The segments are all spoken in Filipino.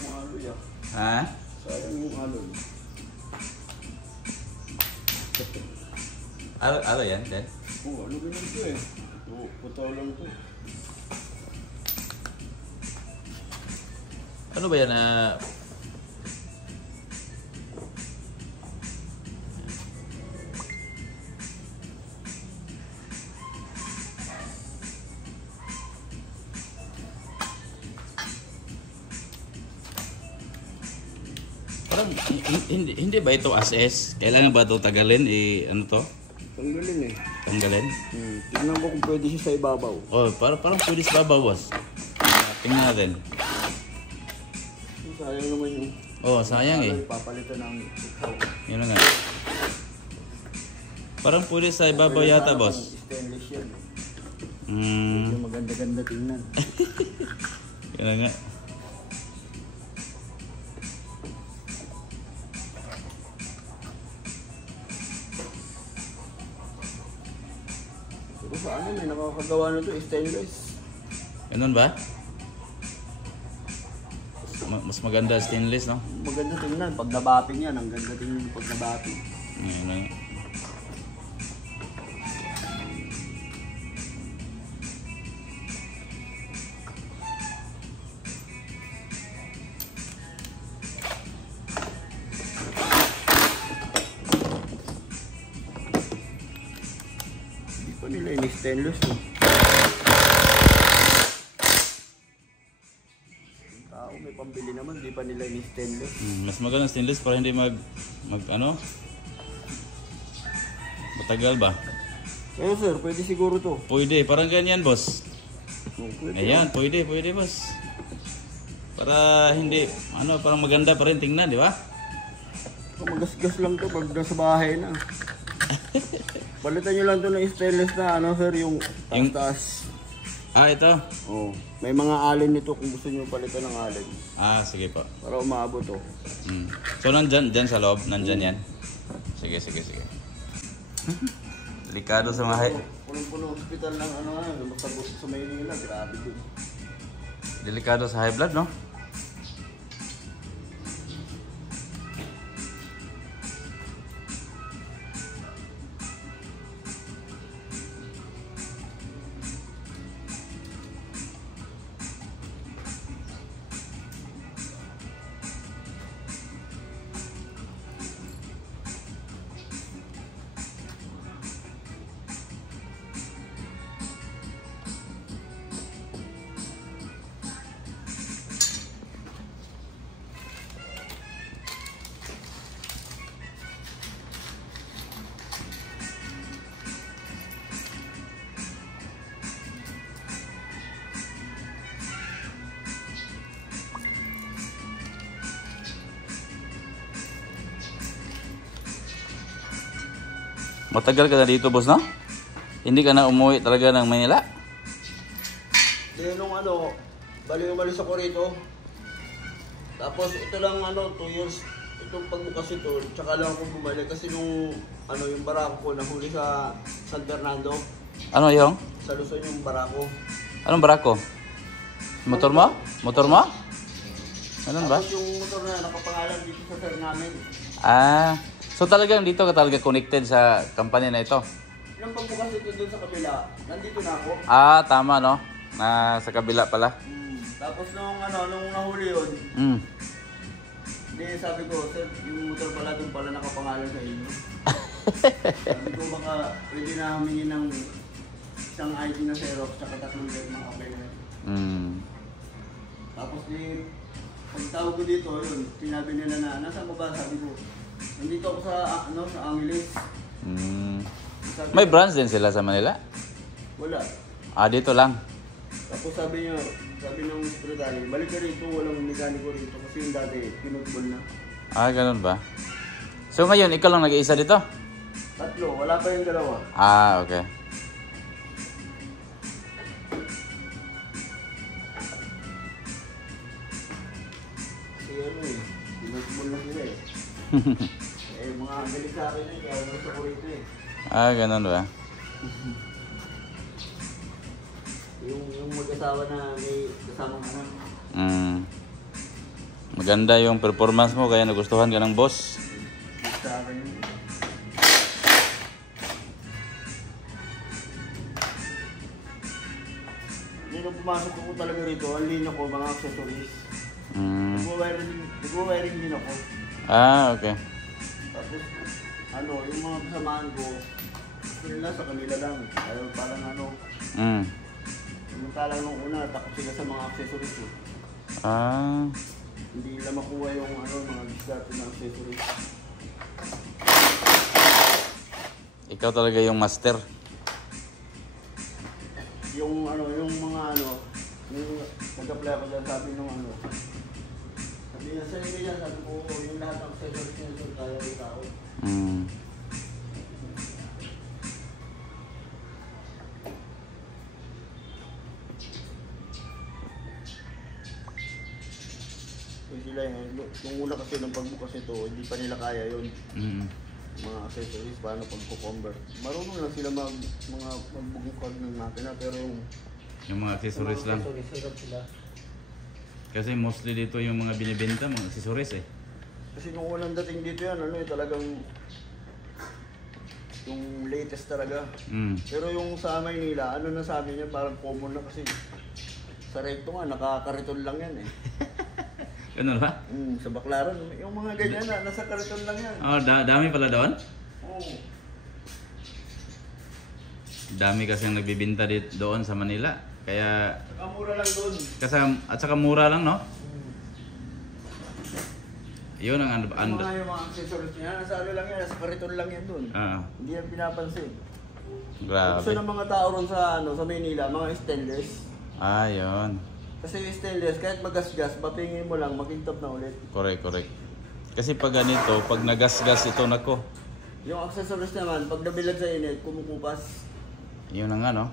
Yung aloy ah. Ha? Sayang yung aloy. Ano yan, Dad? Oo, ano ganun to eh. Oo, putaw lang to. Ano ba yan? Parang hindi ba ito as-is? Kailangan ba ito tagalin? Ano to? Tanggalin eh. Tanggalin? Tingnan ko kung pwede siya sa ibabaw. Oh, parang pwede sa babaw, boss. Tingnan natin. Sayang naman yung... Oh, sayang eh. Papalitan ng ikaw. Yun na nga. Parang pwede sa ibabaw yata, boss. Stainless yan. Hmm. Yung maganda-ganda tingnan. Yun na nga. Pero sa ano, may nakakagawa na to, stainless. Ganun ba? Mas maganda stainless, no? Maganda tingnan. Pag nabating yan, ang ganda tingnan pag nabating. Yun na nga. Hindi pa nila yung stainless eh. Tao may pambili naman, hindi pa nila yung stainless. Mas maganda stainless para hindi ano? Matagal ba? Eh sir, pwede siguro to. Pwede, parang ganyan, boss. Pwede. Ayan, pwede, boss. Para hindi, parang maganda pa rin tingnan, di ba? Magasgas lang to pag nasa bahay na. Palitan nyo lang to ng stainless na sir, yung taas. Ito? Oh, may mga alin nito kung gusto nyo palitan ng alin. Sige po. Para umaabot to. So, dyan sa loob, nandyan yan. Sige. Delikado sa mahay. Punong-puno hospital ng sa Maynila, grabe din. Delikado sa high blood, no? Matagal ka na dito, boss, no? Hindi ka na umuwi talaga ng Manila? Hindi, nung bali umalis ako rito. Tapos ito lang 2 years, itong pagbukas ito, tsaka lang ako bumalik kasi nung yung barako ko nahuli sa San Fernando. Ano yung? Sa Luzon yung barako. Anong barako? Motor mo? Motor mo? Ganun ba? Tapos yung motor na nakapangalan dito sa sir namin. So talagang dito ka talaga connected sa company na ito? Nung pagbukas ito doon sa kabila, nandito na ako. Tama, no? Sa kabila pala. Tapos nung nahuli yun, hindi sabi ko, sir, yung motor pala doon pala nakapangalan sa inyo. Sabi ko baka pwede na humingi ng isang ID na Xerox tsaka 3 mga kapay na. Tapos pagtawag ko dito, yun, sinabi nila na, nasa mo ba? Sabi ko, nandito ako sa Angeles. May branch din sila sa Manila? Wala. Dito lang. Tapos sabi ng sekretary, balik ka rito, walang mekaniko rito kasi yung dati, pinutbol na. Ganun ba? So ngayon, ikaw lang nag-iisa dito? 3, wala pa yung 2. Okay. Kasi pinutbol na sila eh. Mga galit sa akin kaya gusto ko rito eh. Ganun ba? Yung mag-asawa na may kasamang Maganda yung performance mo kaya nagustuhan ka ng boss. Sa akin yun. Nung pumasok ko talaga rito, ang linya ko, mga accessories. Nag-wiring din ako. Ah, okay. Tapos, yung mga kasamaan ko, nila sa kanila lang. Ayaw parang samantalang nung una, takot sila sa mga accessories ko. Ah. Hindi nila makuha yung mga discarte ng accessories. Ikaw talaga yung master. Yung nag-apply ako dyan, sabi nung sabi niya sa inyo yan, sabi ko, yung lahat ng accessories niya, kaya yung tao. Sila yung una kasi ng pagbukas ito, hindi pa nila kaya yun. Mga accessories, paano pagko-convert. Marunong lang sila magbukad ng makina, pero yung mga accessories lang. Hirap sila. Kasi mostly dito yung mga binibenta, mga accessories eh. Kasi nung unang dating dito yan, talagang yung latest talaga. Pero yung sa Maynila, na sabi niya, parang common na kasi sa recto nga, nakakariton lang yan eh. Ano ba? Sa Baclaran, yung mga ganyan na, nasa kariton lang yan. Oh, dami pala doon? Oo. Dami kasi ang nagbibinta doon sa Manila. Kaya... Saka mura lang doon. At saka mura lang, no? Yun ang... Yung mga accessories niya, nasa lang yan, nasa kariton lang yan doon. Hindi yan pinapansin. Grabe. Gusto ng mga tao ron sa Maynila, mga stainless. Ah, yun. Kasi yung stainless, kahit magasgas, mapingin mo lang, makintap na ulit. Correct. Kasi pag ganito, pag nagasgas ito, nako. Yung accessories naman, pag nabilad sa init, kumukupas. Yun ang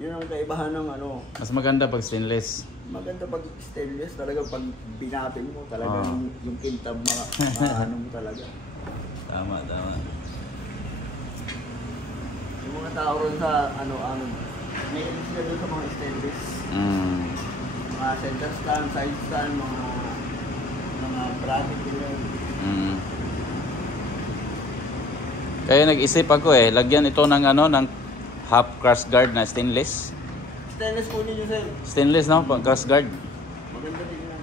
Yun ang kaibahan ng mas maganda pag stainless. Maganda pag stainless, talaga pag binapin mo, talaga yung kintab mo talaga. Tama. Yung mga tao ron sa may ilis sila doon sa mga stainless. Mga center stand, side stand, mga bracket nila. Kaya nag-isip ako lagyan ito ng ng half crash guard na stainless. Stainless po ninyo, sir. Stainless, no? Pang crash guard. Maganda din yan.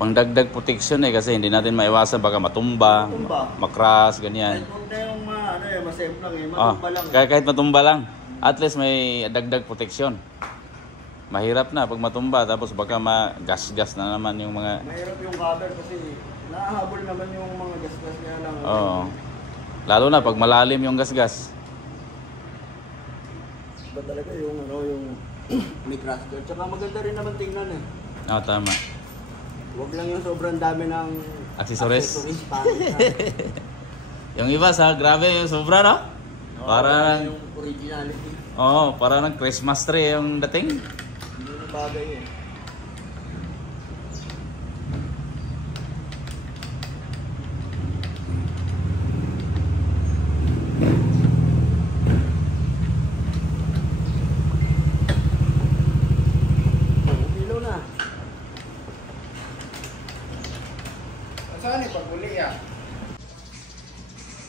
Pangdagdag protection kasi hindi natin maiwasan baka matumba, makras, ganyan. Kahit kung na yung masave lang matumba lang. Kahit matumba lang, at least may dagdag protection. Mahirap na pag matumba tapos baka magas-gas na naman yung mga... Mahirap yung cover kasi nahahabol naman yung mga gas-gas niya lang. Oo. Lalo na pag malalim yung gas-gas. Ba talaga yung may crash guard. Tsaka maganda rin naman tingnan Oo, tama. Huwag lang yung sobrang dami ng accessories. Pangit, Yung iba grabe yung sobra, no? Para yung originality. para ng Christmas tree yung dating. Hindi na bagay Umilaw na. Saan ni pagbuli ya?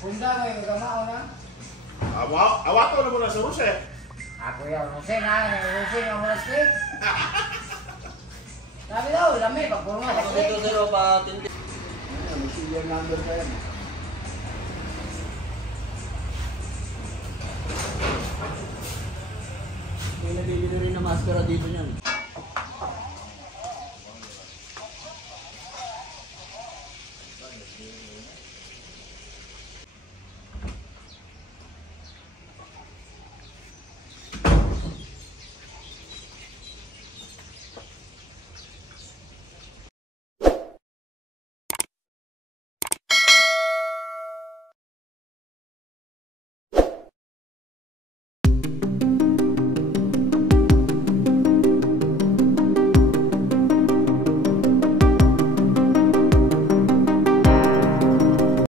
Punta ko yung gamao na. Awato na mo na sa Ruse. Ako yung Ruse na, Ruse yung mga steak. Sabi daw, lami, pagpurma sa steak. Dito sir, patindi. May serial number pa yan. May nabibili rin na maskara dito niyan.